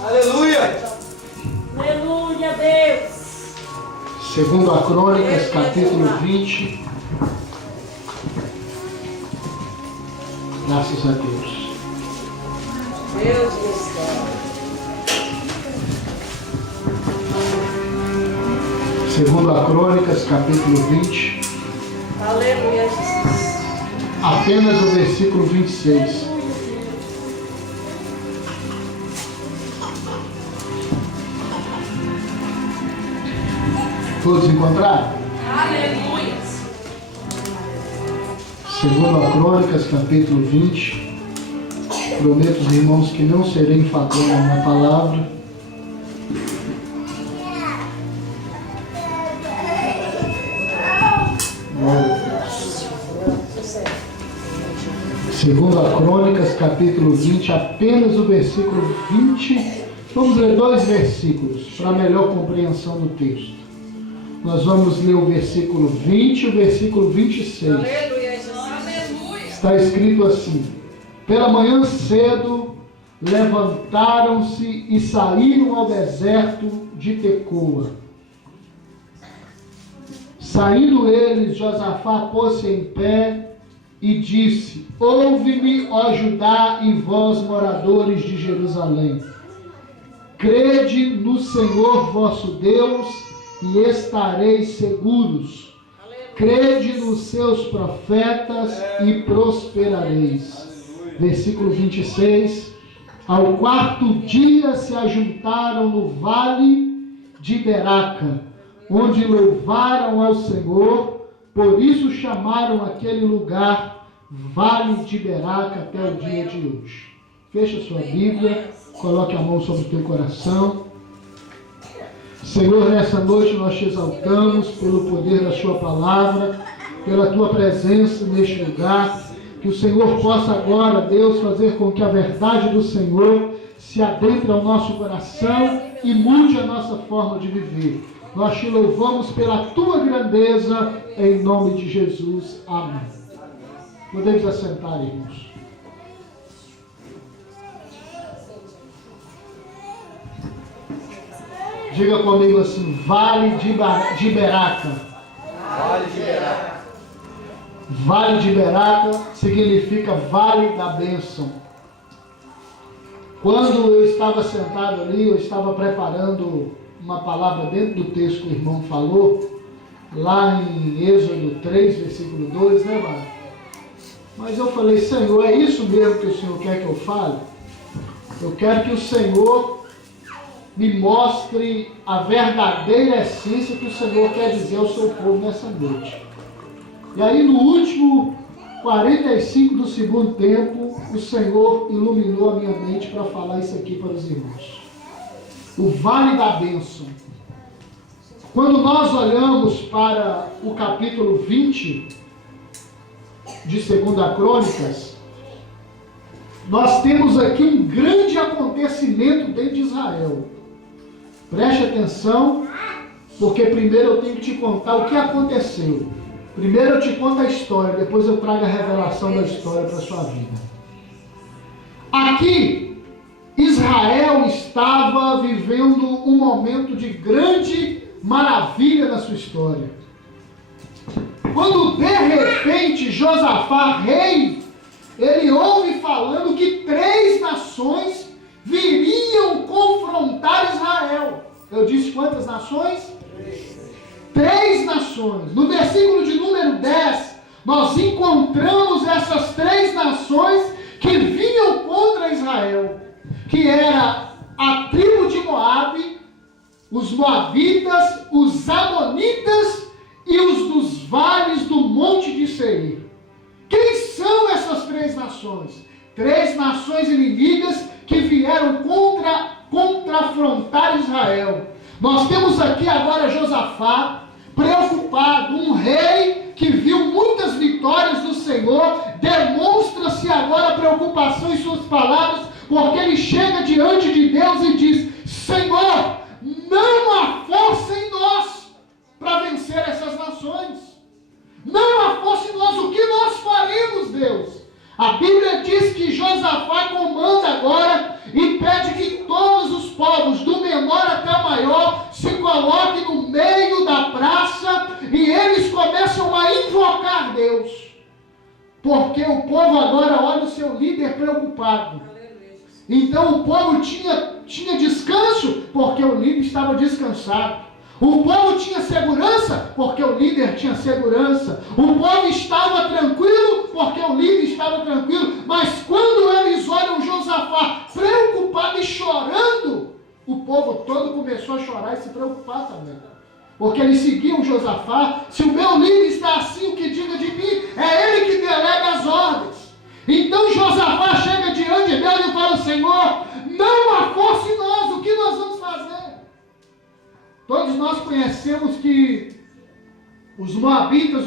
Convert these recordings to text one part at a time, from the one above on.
Aleluia! Aleluia, Deus. Segundo a Crônicas, capítulo 20. Graças a Deus. Deus do céu. Segundo a Crônicas, capítulo 20. Aleluia, Jesus. Apenas o versículo 26. Todos encontraram? Aleluia. Segundo a Crônicas, capítulo 20. Prometo aos irmãos que não serei enfadonho na palavra. Glória a Deus. Segundo a Crônicas, capítulo 20, apenas o versículo 20. Vamos ler 2 versículos para melhor compreensão do texto. Nós vamos ler o versículo 20 e o versículo 26. Aleluia, Jesus. Aleluia. Está escrito assim: pela manhã cedo levantaram-se e saíram ao deserto de Tecoa. Saindo eles, Josafá pôs-se em pé e disse: ouve-me, ó Judá, e vós, moradores de Jerusalém. Crede no Senhor vosso Deus e estareis seguros. Crede nos seus profetas e prosperareis. Versículo 26. Ao 4º dia se ajuntaram no vale de Beraca, onde louvaram ao Senhor, por isso chamaram aquele lugar Vale de Beraca até o dia de hoje. Fecha sua Bíblia, coloque a mão sobre o teu coração. Senhor, nessa noite nós te exaltamos pelo poder da sua palavra, pela tua presença neste lugar. Que o Senhor possa agora, Deus, fazer com que a verdade do Senhor se adentre ao nosso coração e mude a nossa forma de viver. Nós te louvamos pela tua grandeza, em nome de Jesus. Amém. Podemos assentar, irmãos. Diga comigo assim: Vale de Beraca. Vale de Beraca. Vale de Beraca significa Vale da Bênção. Quando eu estava sentado ali, eu estava preparando uma palavra dentro do texto que o irmão falou, lá em Êxodo 3, versículo 2, né, mano? Mas eu falei: Senhor, é isso mesmo que o Senhor quer que eu fale? Eu quero que o Senhor me mostre a verdadeira essência que o Senhor quer dizer ao seu povo nessa noite. E aí, no último 45 do segundo tempo, o Senhor iluminou a minha mente para falar isso aqui para os irmãos. O Vale da Bênção. Quando nós olhamos para o capítulo 20 de 2 Crônicas, nós temos aqui um grande acontecimento dentro de Israel. Preste atenção, porque primeiro eu tenho que te contar o que aconteceu. Primeiro eu te conto a história, depois eu trago a revelação da história para a sua vida. Aqui, Israel estava vivendo um momento de grande maravilha na sua história. Quando de repente Josafá, rei, ele ouve falando que 3 nações viriam confrontar Israel. Eu disse quantas nações? 3 nações. No versículo de número 10, nós encontramos essas 3 nações que vinham contra Israel, que era a tribo de Moabe, os moabitas, os amonitas e os dos vales do monte de Seir. Quem são essas 3 nações? 3 nações inimigas que vieram confrontar Israel. Nós temos aqui agora Josafá, preocupado, um rei que viu muitas vitórias do Senhor, demonstra-se agora a preocupação em suas palavras, porque ele chega diante de Deus e diz: Senhor, não há força em nós para vencer essas nações. Não há força em nós. O que nós faremos, Deus? A Bíblia diz que Josafá comanda agora e pede que todos os menor até o maior, se coloque no meio da praça e eles começam a invocar Deus. Porque o povo agora olha o seu líder preocupado. Então o povo tinha descanso porque o líder estava descansado. O povo tinha segurança porque o líder tinha segurança. O povo estava tranquilo porque o líder estava tranquilo. Mas quando eles olham Josafá preocupado e chorando, o povo todo começou a chorar e se preocupar também. Porque eles seguiam Josafá. Se o meu líder está assim, o que diga de mim, é ele que delega as ordens. Então Josafá chega diante de Deus e fala: Senhor, não há força em nós, o que nós vamos fazer? Todos nós conhecemos que os moabitas,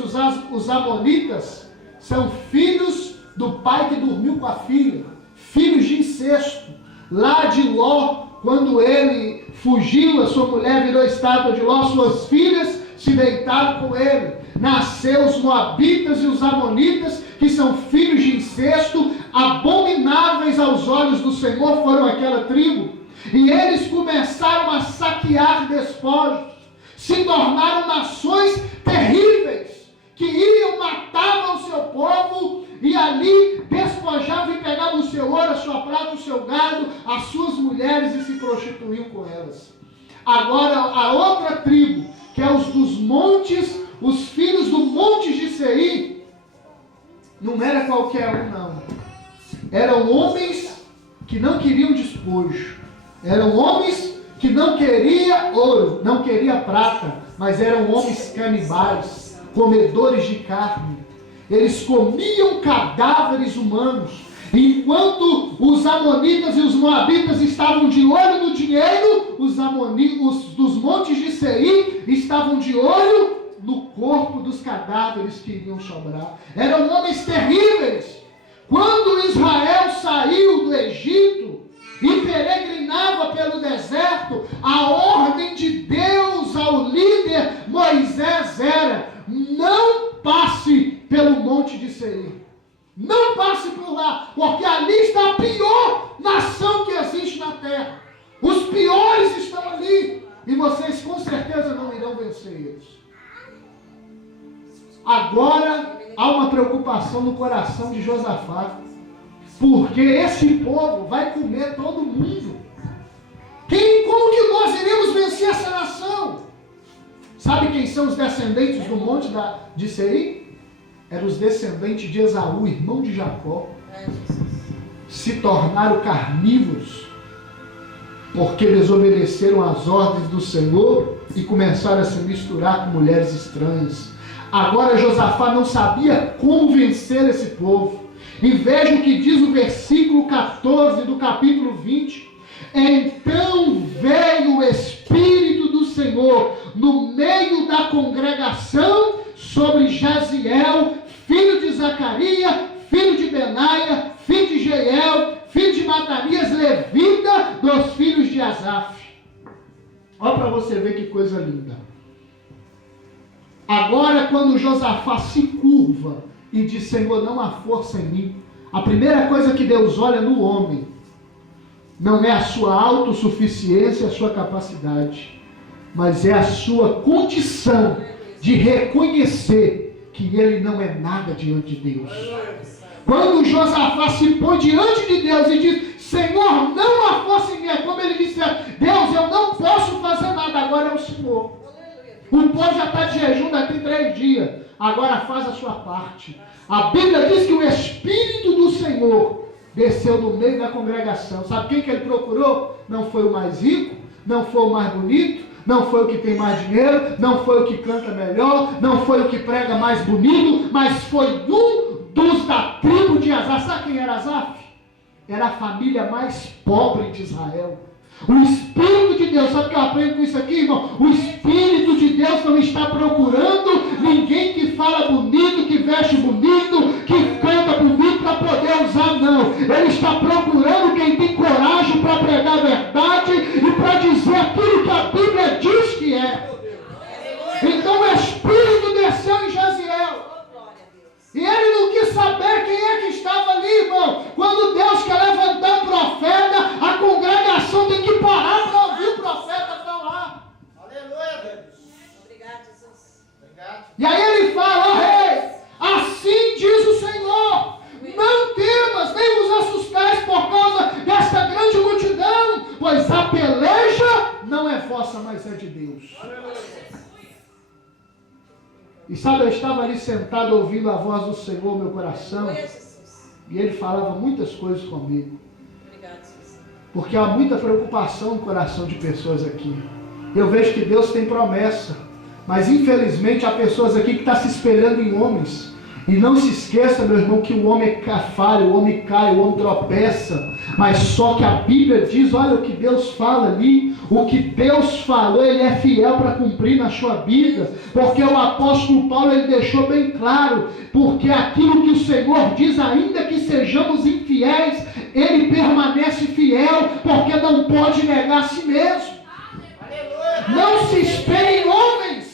os amonitas, são filhos do pai que dormiu com a filha, filhos de incesto. Lá de Ló, quando ele fugiu, a sua mulher virou estátua de Ló, suas filhas se deitaram com ele. Nasceu os moabitas e os amonitas, que são filhos de incesto, abomináveis aos olhos do Senhor, foram aquela tribo. E eles começaram a saquear despojos, se tornaram nações terríveis, que iam, matavam o seu povo, e ali despojavam e pegavam o seu ouro, a sua prata, o seu gado, as suas mulheres e se prostituíam com elas. Agora a outra tribo, que é os dos montes, os filhos do monte de Seir, não era qualquer um não. Eram homens que não queriam despojo. Eram homens que não queriam ouro, não queriam prata, mas eram homens canibais, comedores de carne. Eles comiam cadáveres humanos. Enquanto os amonitas e os moabitas estavam de olho no dinheiro, os dos montes de Seir estavam de olho no corpo dos cadáveres que iriam sobrar. Eram homens terríveis. Quando Israel saiu do Egito e peregrinava pelo deserto, a ordem de Deus ao líder Moisés era: não passe pelo monte de Seir. Não passe por lá, porque ali está a pior nação que existe na terra. Os piores estão ali, e vocês com certeza não irão vencer eles. Agora há uma preocupação no coração de Josafá, porque esse povo vai comer todo mundo. Como que nós iremos vencer essa nação? Sabe quem são os descendentes do monte de Seir? Eram os descendentes de Esaú, irmão de Jacó. Se tornaram carnívoros, porque desobedeceram às ordens do Senhor e começaram a se misturar com mulheres estranhas. Agora Josafá não sabia como vencer esse povo. E veja o que diz o versículo 14 do capítulo 20. Então veio o Espírito do Senhor no meio da congregação sobre Jaziel, filho de Zacarias, filho de Benaia, filho de Jeiel, filho de Matanias, levita dos filhos de Asaf. Olha para você ver que coisa linda. Agora, quando Josafá se curva e diz: Senhor, não há força em mim, a primeira coisa que Deus olha no homem não é a sua autossuficiência, a sua capacidade, mas é a sua condição de reconhecer que ele não é nada diante de Deus. Quando Josafá se põe diante de Deus e diz: Senhor, não há força em mim, é como ele disse: Deus, eu não posso fazer nada, agora é o Senhor. O povo já está de jejum daqui 3 dias. Agora faz a sua parte. A Bíblia diz que o Espírito do Senhor desceu no meio da congregação. Sabe quem que ele procurou? Não foi o mais rico, não foi o mais bonito, não foi o que tem mais dinheiro, não foi o que canta melhor, não foi o que prega mais bonito, mas foi um dos da tribo de Asaf. Sabe quem era Asaf? Era a família mais pobre de Israel. O Espírito de Deus, sabe o que eu aprendo com isso aqui, irmão? O Espírito de Deus não está procurando ninguém que fala bonito, que veste bonito, que canta bonito para poder usar, não. Ele está procurando quem tem coragem para pregar a verdade e para dizer aquilo que a Bíblia diz que é. Então o Espírito desceu em Jaziel. E ele não quis saber quem é que estava ali, irmão. Quando Deus quer levantar um profeta, a congregação tem que parar para ouvir o profeta. E sabe, eu estava ali sentado ouvindo a voz do Senhor, meu coração. Aleluia, Jesus. E Ele falava muitas coisas comigo. Obrigado, Jesus. Porque há muita preocupação no coração de pessoas aqui. Eu vejo que Deus tem promessa. Mas infelizmente há pessoas aqui que estão se espelhando em homens. E não se esqueça, meu irmão, que o homem falha, o homem cai, o homem tropeça. Mas só que a Bíblia diz, olha o que Deus fala ali. O que Deus falou, Ele é fiel para cumprir na sua vida. Porque o apóstolo Paulo, ele deixou bem claro. Porque aquilo que o Senhor diz, ainda que sejamos infiéis, Ele permanece fiel, porque não pode negar a si mesmo. Não se espelhe em homens.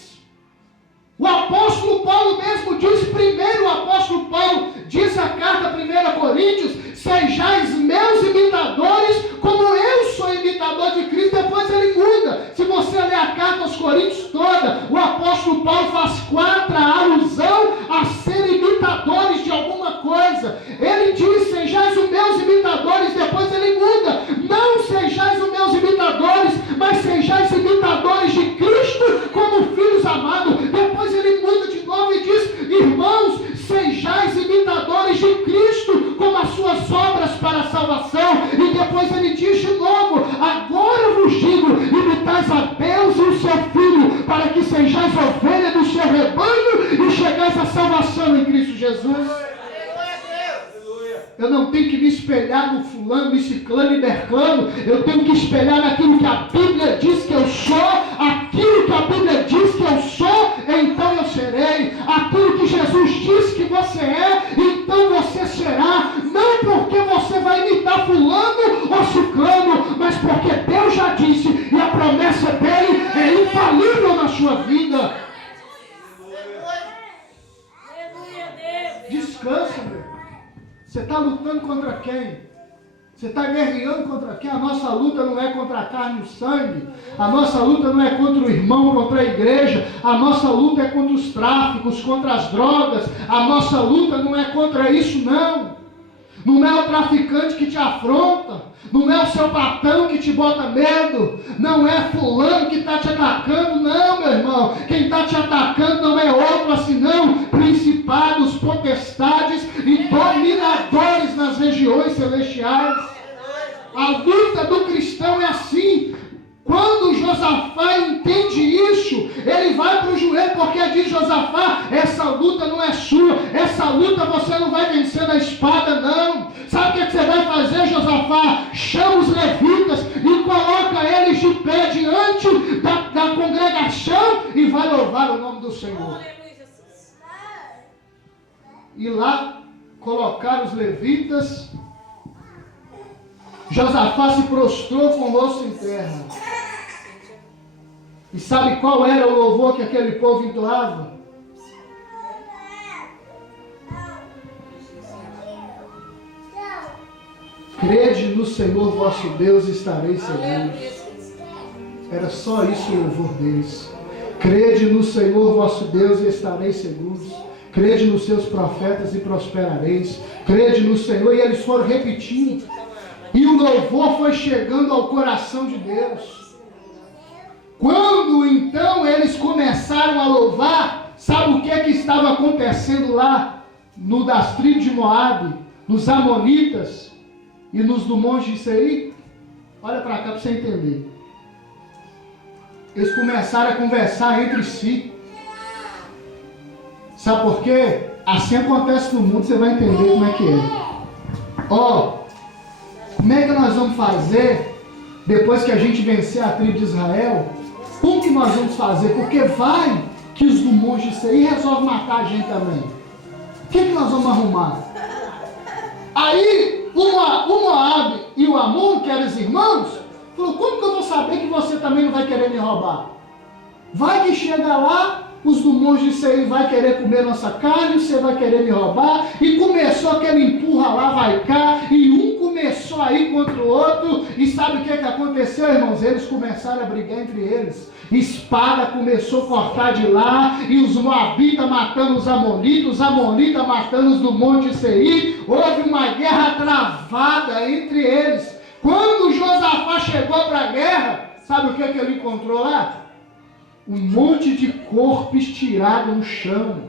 O apóstolo Paulo mesmo diz, primeiro o apóstolo Paulo diz a carta 1 Coríntios, sejais meus imitadores, como eu sou imitador de Cristo. Depois ele muda. Se você ler a carta aos Coríntios toda, o apóstolo Paulo faz 4 alusão a ser imitadores de alguma coisa. Ele diz, sejais os meus imitadores. Depois ele muda, não sejais os meus imitadores, mas sejais imitadores de Cristo como filhos amados. Depois ele muda de novo e diz, irmãos, sejais imitadores de Cristo como as suas obras para a salvação. E depois ele diz de novo, agora vos digo, imitais a Deus e o seu Filho, para que sejais ovelha do seu rebanho e chegais à salvação em Cristo Jesus. Eu não tenho que me espelhar no fulano, no ciclano e berclano. Eu tenho que espelhar naquilo que a Bíblia diz que eu sou. Aquilo que a Bíblia diz que eu sou, então eu serei. Aquilo que Jesus diz que você é, então você será. Não porque você vai imitar fulano ou ciclano, mas porque Deus já disse e a promessa dele é infalível na sua vida. Descansa, meu. Você está lutando contra quem? Você está guerreando contra quem? A nossa luta não é contra a carne e o sangue. A nossa luta não é contra o irmão, contra a igreja. A nossa luta é contra os tráficos, contra as drogas. A nossa luta não é contra isso, não. Não é o traficante que te afronta. Não é o seu patrão que te bota medo. Não é fulano que está te atacando. Não, meu irmão. Quem está te atacando não é outro assim, não. Principados, potestades e dominadores nas regiões celestiais. A luta do cristão é assim. Quando Josafá entende isso, ele vai para o joelho, porque diz Josafá, essa luta não é sua, essa luta você não vai vencer na espada, não. Sabe o que você vai fazer, Josafá? Chama os levitas e coloca eles de pé diante da congregação e vai louvar o nome do Senhor. E lá colocaram os levitas. Josafá se prostrou com o rosto em terra. E sabe qual era o louvor que aquele povo entoava? Crede no Senhor vosso Deus e estareis seguros. Era só isso o louvor deles. Crede no Senhor vosso Deus e estareis seguros. Crede nos seus profetas e prosperareis. Crede no Senhor. E eles foram repetindo. E o louvor foi chegando ao coração de Deus. Quando então eles começaram a louvar, sabe o que é que estava acontecendo lá no das tribos de Moabe, nos Amonitas e nos do monte de Seir? Olha para cá para você entender. Eles começaram a conversar entre si. Sabe por quê? Assim acontece no mundo, você vai entender como é que é. Como é que nós vamos fazer depois que a gente vencer a tribo de Israel? Como que nós vamos fazer? Porque vai que os do monte de Seir resolvem matar a gente também. O que nós vamos arrumar? Aí o Moabe e o Amon, que eram os irmãos, falou, como que eu vou saber que você também não vai querer me roubar? Vai que chega lá, os do monte de Seir vai querer comer nossa carne, você vai querer me roubar. E começou aquele empurra lá, vai cá, e um começou a ir contra o outro. E sabe o que aconteceu, irmãos? Eles começaram a brigar entre eles. Espada começou a cortar de lá, e os moabitas matando os amonitas matando os do monte de Seir. Houve uma guerra travada entre eles. Quando Josafá chegou para a guerra, sabe o que ele encontrou lá? um monte de corpo estirado no chão.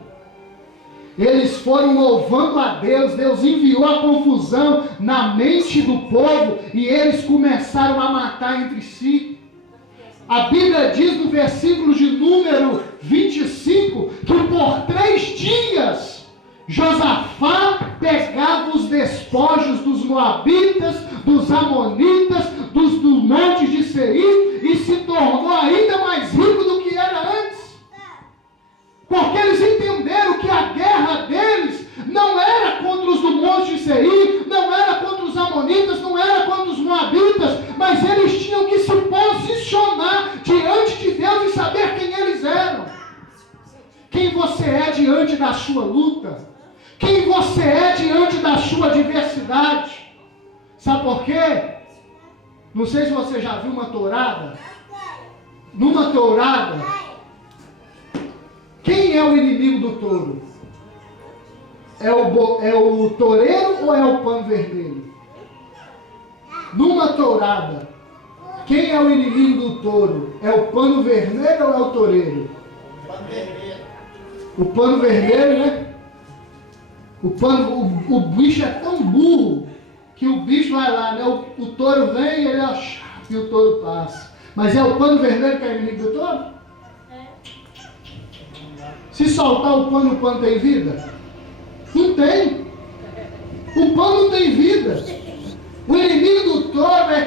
Eles foram louvando a Deus, Deus enviou a confusão na mente do povo e eles começaram a matar entre si. A Bíblia diz no versículo de número 25 que por 3 dias Josafá pegava os despojos dos moabitas, dos amonitas, do monte de Seir e se tornou ainda mais rico do que era antes. Porque eles entenderam que a guerra deles não era contra os do monte de Seir, não era contra os amonitas, não era contra os moabitas, mas eles tinham que se posicionar diante de Deus e saber quem eles eram. Quem você é diante da sua luta. Quem você é diante da sua adversidade. Sabe por quê? Não sei se você já viu uma tourada. Numa tourada, quem é o inimigo do touro? É o toureiro ou é o pano vermelho? Numa tourada, quem é o inimigo do touro? É o pano vermelho ou é o toureiro? O pano vermelho, né? O bicho é tão burro que o bicho vai lá, né? O touro vem e ele e o touro passa. Mas é o pano vermelho que é inimigo do touro? Se soltar o pano tem vida? Não tem. O pano não tem vida. O inimigo do touro é